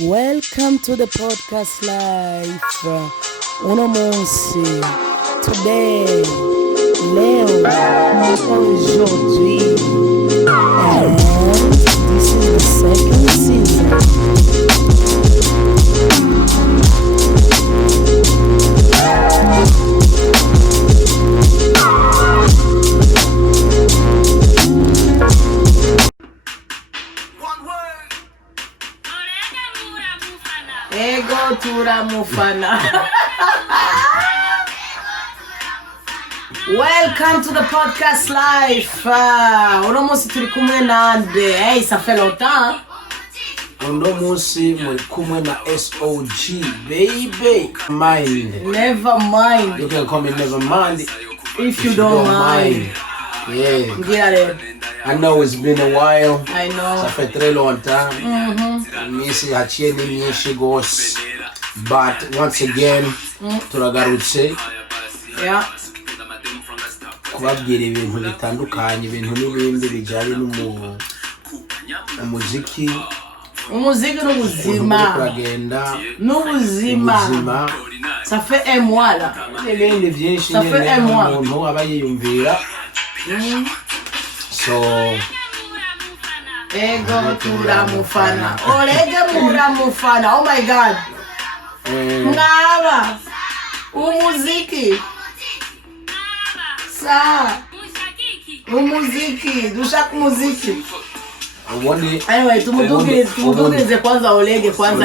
Welcome to the podcast life. Uno munsi, today, leo, aujourd'hui, and this is the second season. Ego turamufana. Welcome to the podcast life. Uno munsi turi kumwe nande. Hey, ça fait longtemps. Uno munsi muri kumwe na SOG, baby. Mind. Never mind. You can call me Never Mind If you don't mind. Yeah. Ngira I know it's been a while. I know. Ça fait très longtemps. Misi haciye ni myinshi gose. But once again, turagarutse. Yeah. Kubabwira ibintu bitandukanye, ibintu n'ibindi bijyanye n'umuziki. Umuziki n'ubuzima. Kuragenda. N'ubuzima. Ça fait un mois là. N'ibindi byinshi nyine umuntu aba yiyumvira. So Ego turamufana. Olege muramufana. Oh my God. Ngaba. Umuziki. Sa. Umuziki. Dushaka umuziki. ubundi Anyway, tumudugirize kwanza Olege kwanza.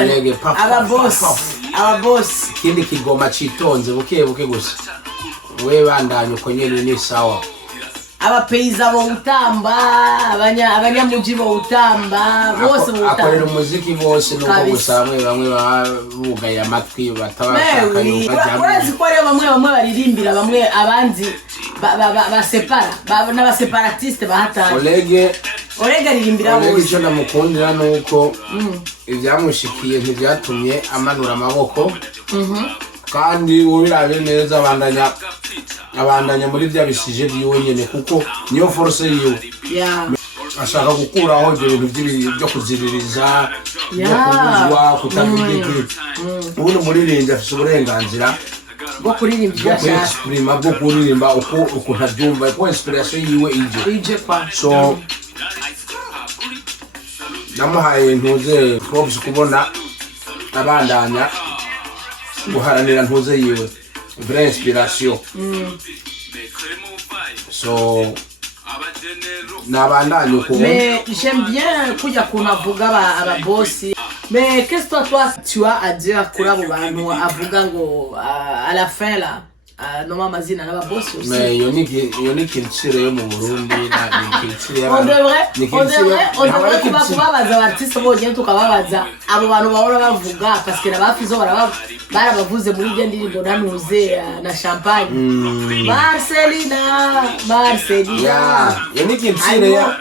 Aba boss. Ikindi kigoma citonze buke gusa. We bandanye uko nyene ni sawa. Abapeiza bo utamba, abanyamuji bo utamba, bose bo utamba. Akorera umuziki bose nuko gusa bamwe babugaye amatwi batabashaka yuko ajyamo. Urazi ko rero bamwe baririmbira bamwe abandi basepara, n'abaseparatiste bahatanye. Olege aririmbira bose. Icyo ndamukundira nuko ibyamushikiye ntibyatumye amanura amaboko. Kandi ubirabe neza abandanya muri bya bisije byiwe nyene kuko niyo force yiwe. Ashaka gukuraho ibyo bintu byo kuziririza, byo kubuzwa, kutavuga. Ubundi umuririmbyi afite uburenganzira bwo kuririmba bwo kuririmba uko ntabyumva, ko inspiration yiwe ije kwa. So namuhaye ntuze props kubona abandanya guharanira ntuze yiwe, vraie inspiration. So nabandanye uko. Mais j'aime bien kujya kunavuga aba boss. Mais qu'est-ce que toi tu as à dire kuri abo bantu avuga ngo à la fin là noma mazina n'aba boss aussi? Mais yo ni culture yo mu Burundi na culture on devrait kubabaza abartiste bonyine tukababaza abo bantu bahora bavuga parce que nabafizo barabavuze muri byo ndirimbo nanuze na champagne. Marcelina yo ni culture ya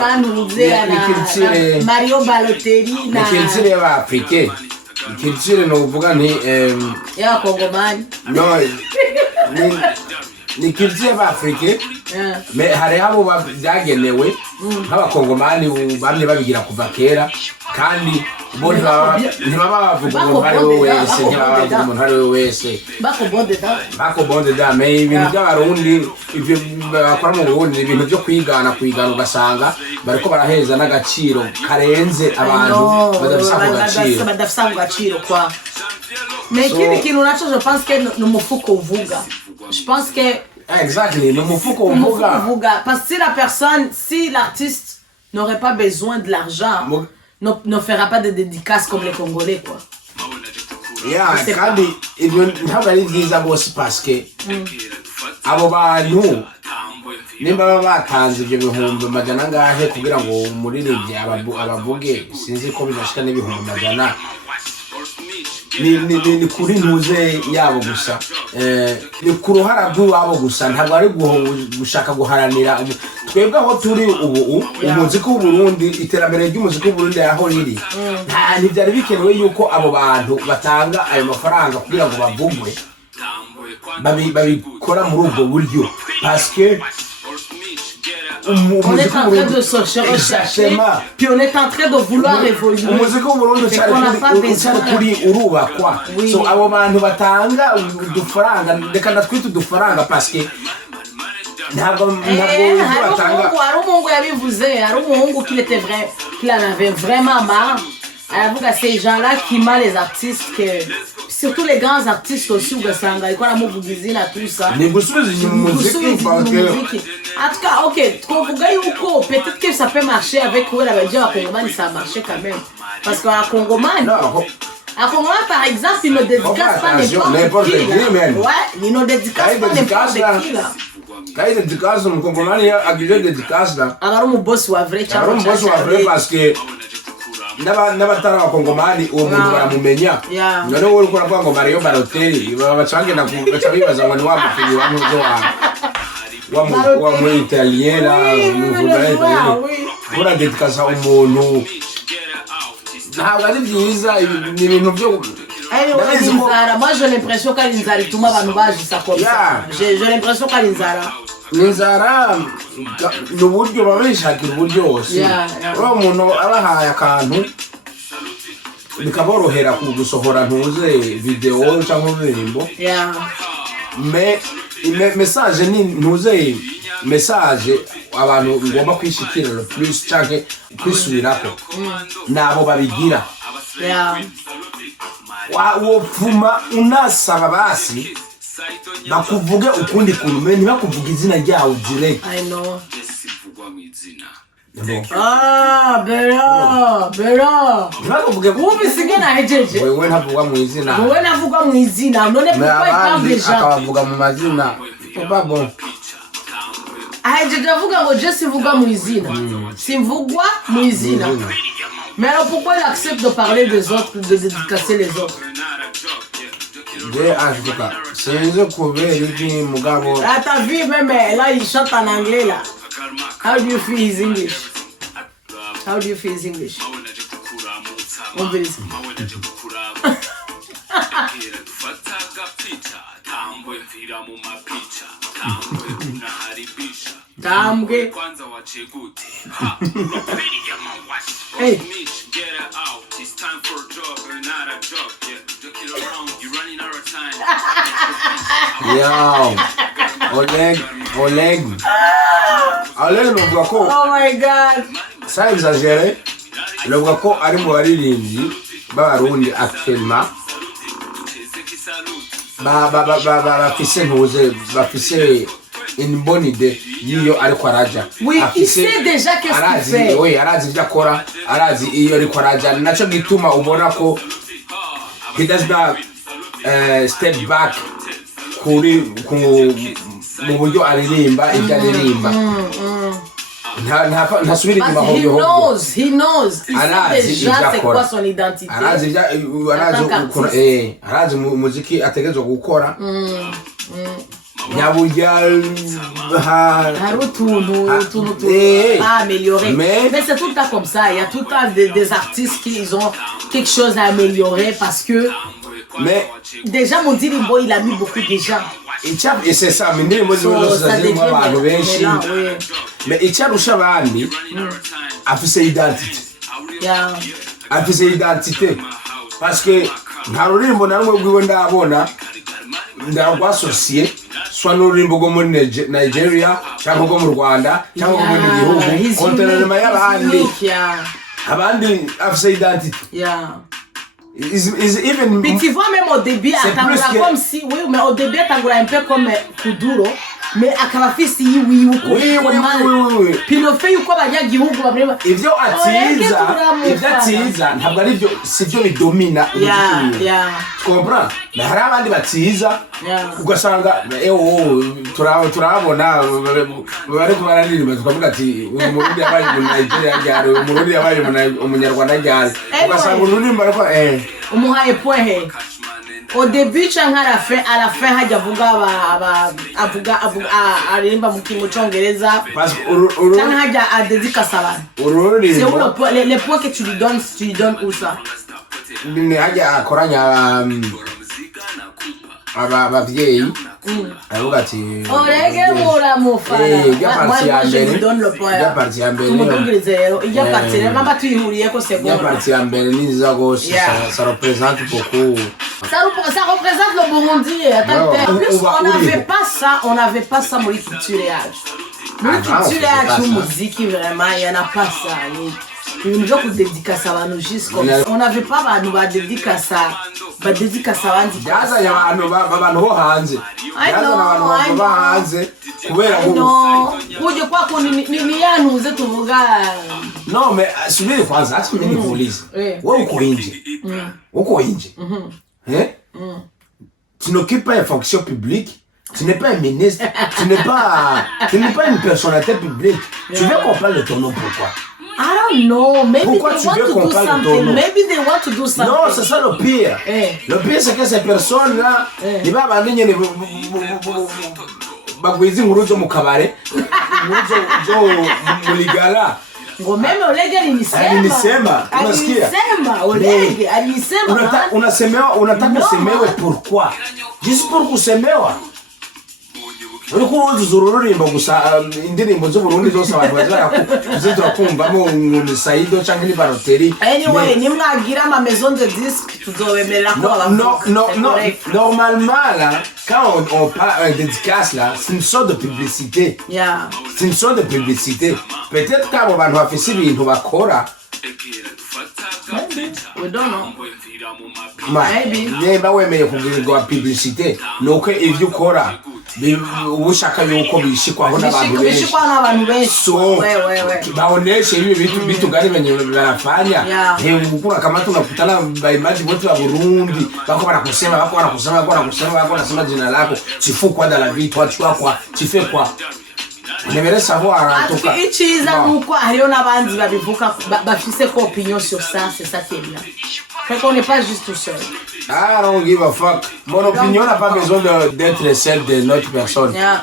nanuze na Mario Balotelli na culture ya Afrique. Culture no uvuga ni ya Kongomani. No, ni culture ya Afrique. Mais hari abo byagenewe nk'abakongomani bamwe babigira kuva kera kandi bo ntibaba bavuga umuntu ari we wese, ntibaba bavuga umuntu ari we wese. Bakobonde da mais ibintu by'abarundi ibyo bakora mu Burundi ibintu byo kwigana ugasanga bariko baraheza n'agaciro karenze abantu badafisa agaciro kwa. Mais kintu nacho je pense que no mufuko uvuga. Je pense que exactly, no mufuko uvuga. Parce que si l'artiste n'aurait pas besoin de l'argent, ne fera pas de dédicaces comme les Congolais quoi. Kandi ibyo ntabwo ari byiza bose parce que abo bantu nimba batanze ibyo bihumbi magana ngahe kugira ngo umuririmbyi abavuge, sinzi ko bizashika n'ibihumbi magana. Ni kuri ntuze yabo gusa, ni ku ruhara rw'iwabo gusa, ntabwo ari gushaka guharanira. Twebwe aho turi ubu umuziki w'Uburundi, iterambere ry'umuziki w'Uburundi aho riri, ntibyari bikenewe yuko abo bantu batanga ayo mafaranga kugira ngo bavugwe, babikora muri ubwo buryo parce que on est en train de se rechercher, puis on est en train de vouloir évoluer. Umuziki w'Uburundi ucyari kuri urubakwa. So abo bantu batanga udufaranga, reka natwite udufaranga parce que ntabwo batanga. Hari umuhungu yabivuze, hari umuhungu qu'il en avait vraiment marre. Aravuga ces gens-là qui mal les artistes, surtout les grands artistes aussi, ugasanga ariko aramuvuga izina tout ça. Ni gusubiza inyuma umuziki. En tout cas, ok, twavuga yuko peut-être que ça peut marcher avec eux, la Belgique, à Congomani, ça a marché quand même. Parce qu'à Congomani, par exemple, ils ne dédicacent pas n'importe qui. Ouais, ils ne dédicacent pas n'importe qui là. Quand il dédicace, le Congomani a guidé dédicace là. Alors, mon boss soit vrai, parce que n'abatari abakongomani uwo muntu baramumenya. None wowe uriko uravuga ngo Mario Balotelli bacangena baca bibaza ngo ni wa mukinyi wa ntuzo wa mu italien la mu bura dedikasa umuntu ntabwo ari byiza ni ibintu byo. Moi j'ai l'impression qu'Alinzara ituma abantu bajisa comme ça. J'ai l'impression qu'Alinzara Nizara n'uburyo babishakira uburyo hose. Ro umuntu abahaye akantu bikaborohera kugusohora ntuze video cyangwa indirimbo. Message ni ntuze message abantu ngomba kwishikira le plus cyangwa kwisubirako nabo babigira. Wopfuma unasaba basi bakuvuge ukundi kuntu me ntibakuvuga izina ryawe direct. I know. Bera ntibakuvuge ubisige nahejeje wewe ntavugwa mu izina. Wowe navugwa mu izina none pourquoi il déjà akavuga mu mazina pas bon. Ahejeje avuga ngo je sivugwa mu izina. Simvugwa mu izina. Mais alors pourquoi il accepte de parler des autres, de dédicacer les autres? Ah, t'as vu même là il chante en anglais là. How do you feel his English? How do you feel his English? On veut dire. Tambwe. Hey. Yo, Oleg. Bavuga ko. Oh my God. Ça exagéré. Bavuga ko ari mu baririmbyi b'Abarundi actuellement. Bafise ntuze bafise une bonne idée yiyo ariko araja. Oui, il sait déjà qu'est-ce qu'il fait. Oui, arazi ibyo akora, arazi iyo ariko araja. Naco gituma ubona ko he does not step back mu buryo aririmba ibyo aririmba. Ntasubira inyuma ho biho. He knows. Il sait déjà c'est quoi son identité. Arazi umuziki ategerezwa gukora. Nyaburya hari utuntu à améliorer. Mais c'est tout le temps comme ça. Il y a tout le temps des artistes qui ils ont quelque chose à améliorer parce que déjà mon Dilimbo il a mis beaucoup déjà. Et c'est ça, mais ndirimbo zose zirimo abantu benshi. Mais icyarusha abandi afise identité. Afise identité parce que nta rurimbo na rumwe rwiwe ndabona ndagwasosiye soit n'ururimbo rwo muri Nigeria cyangwa rwo mu Rwanda cyangwa mu bindi bihugu kontinent y'abandi. Abandi afise identité. Is even. Puis tu vois même au début, comme si, oui, mais au début, un peu comme Kuduro, mais akaba fisi yiwi uko. Oui. Puis le fait yuko abanyagihugu babreba. Ivyo atiza ntabwo ari byo sivyo bidomina. Comprends? Mais hari abandi batiza ugasanga turabona bari kubaranirimba tukavuga ati umurundi yabaye mu Nigeria ryari, umurundi yabaye umunyarwanda ryari. Ugasanga ururimba ariko umuhaye point. Au début cyangwa à la fin hajya avuga aririmba mu cyongereza cyangwa hajya adedicate abantu. C'est où les points que tu lui donnes où ça? Ni hajya akoranya abavyeyi aravuga ati orege muramufana ijya parti ya mbere tumudugirize rero ijya parti rero namba tuyihuriyeko c'est bon ijya parti ya mbere ni nziza gose ça représente beaucoup ça représente le Burundi en plus on n'avait pas ça muri culture yacu muri culture yacu muziki vraiment il y en a pas ça ibintu byo kudedikasa abantu juste comme on n'avait pas abantu badedikasa abandi byazanye abantu bo hanze byazanye abantu bo hanze kubera kuje kwako ni yanuze tuvuga non mais subiri kwanza acha mimi nikuulize wewe uko nje tu n'occupes pas une fonction publique. Tu n'es pas un ministre, tu n'es pas une personnalité publique. Tu veux qu'on parle de ton nom, pourquoi? I don't know. Maybe pourquoi they want to do something. Maybe they want to do something. Non, c'est ça le pire. Le pire, c'est que ces personnes-là, ils vont abandonner les bagwizi nkuru zo mu kabare, zo mu ligala. Ngo meme Olege alinisema. Unasikia? Olege alisema. Unataka kusemewa pourquoi? Juste pour kusemewa. Uriko uzururirimba gusa indirimbo zo Burundi zose abantu bazira kumvamo umuntu Saido cyangwa ni Baroteri. Anyway, nimwagira ma maison de disque tuzobemerera ko non, normalement là quand on parle de dédicace là, c'est une sorte de publicité. Yeah. C'est une sorte de publicité. Peut-être qu'abo bantu bafise ibintu bakora. We don't know. Maybe. Niba wemeye kugirirwa publicité, nuko ivyo ukora ubushaka yuko bishikwaho n'abantu benshi. So, baoneshe hivi vitu gani venye wanafanya. Ukura kama tunakutana baimaji wote wa Burundi, bako wanasema jina lako, tu fais quoi dans la vie, toi tu as quoi, tu fais quoi. On aimerait savoir en tout cas. Ichiza nuko hariyo n'abandi babivuka bafise ko opinion sur ça, c'est ça qui est bien. Fait qu'on n'est pas juste tout seul. I don't give a fuck. Mon opinion n'a pas besoin d'être celle de notre personne. Yeah.